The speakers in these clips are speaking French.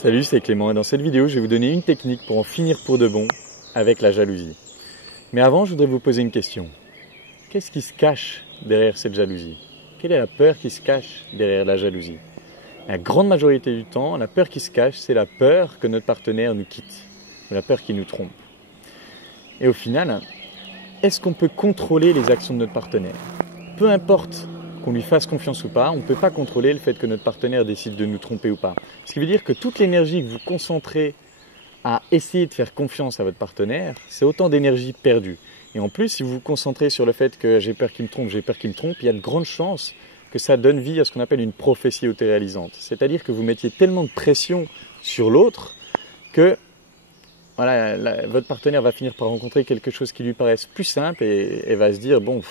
Salut, c'est Clément et dans cette vidéo, je vais vous donner une technique pour en finir pour de bon avec la jalousie. Mais avant, je voudrais vous poser une question. Qu'est-ce qui se cache derrière cette jalousie? Quelle est la peur qui se cache derrière la jalousie? La grande majorité du temps, la peur qui se cache, c'est la peur que notre partenaire nous quitte, ou la peur qu'il nous trompe. Et au final, est-ce qu'on peut contrôler les actions de notre partenaire? Peu importe qu'on lui fasse confiance ou pas, on ne peut pas contrôler le fait que notre partenaire décide de nous tromper ou pas. Ce qui veut dire que toute l'énergie que vous concentrez à essayer de faire confiance à votre partenaire, c'est autant d'énergie perdue. Et en plus, si vous vous concentrez sur le fait que j'ai peur qu'il me trompe, il y a de grandes chances que ça donne vie à ce qu'on appelle une prophétie autoréalisante. C'est-à-dire que vous mettiez tellement de pression sur l'autre que voilà, votre partenaire va finir par rencontrer quelque chose qui lui paraisse plus simple et va se dire bon,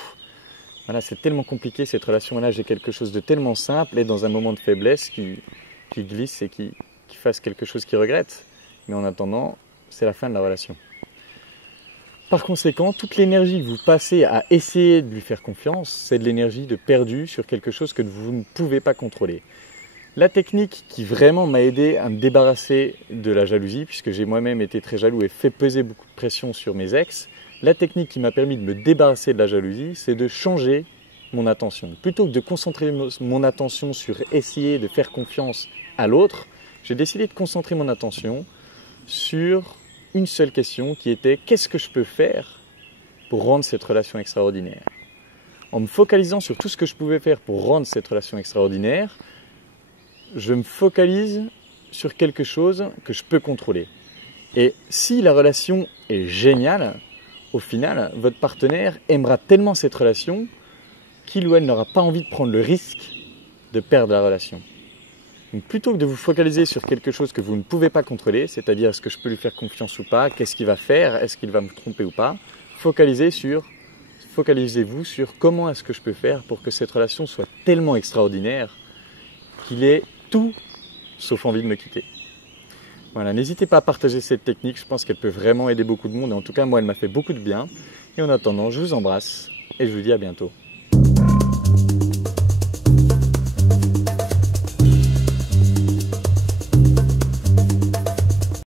voilà, c'est tellement compliqué cette relation-là, j'ai quelque chose de tellement simple et dans un moment de faiblesse qui glisse et qui fasse quelque chose qu'il regrette. Mais en attendant, c'est la fin de la relation. Par conséquent, toute l'énergie que vous passez à essayer de lui faire confiance, c'est de l'énergie de perdu sur quelque chose que vous ne pouvez pas contrôler. La technique qui vraiment m'a aidé à me débarrasser de la jalousie, puisque j'ai moi-même été très jaloux et fait peser beaucoup de pression sur mes ex, la technique qui m'a permis de me débarrasser de la jalousie, c'est de changer mon attention. Plutôt que de concentrer mon attention sur essayer de faire confiance à l'autre, j'ai décidé de concentrer mon attention sur une seule question qui était « Qu'est-ce que je peux faire pour rendre cette relation extraordinaire ?» En me focalisant sur tout ce que je pouvais faire pour rendre cette relation extraordinaire, je me focalise sur quelque chose que je peux contrôler. Et si la relation est géniale, au final, votre partenaire aimera tellement cette relation qu'il ou elle n'aura pas envie de prendre le risque de perdre la relation. Donc plutôt que de vous focaliser sur quelque chose que vous ne pouvez pas contrôler, c'est-à-dire est-ce que je peux lui faire confiance ou pas, qu'est-ce qu'il va faire, est-ce qu'il va me tromper ou pas, focalisez-vous sur comment est-ce que je peux faire pour que cette relation soit tellement extraordinaire qu'il ait tout sauf envie de me quitter. Voilà, n'hésitez pas à partager cette technique, je pense qu'elle peut vraiment aider beaucoup de monde et en tout cas moi elle m'a fait beaucoup de bien. Et en attendant, je vous embrasse et je vous dis à bientôt.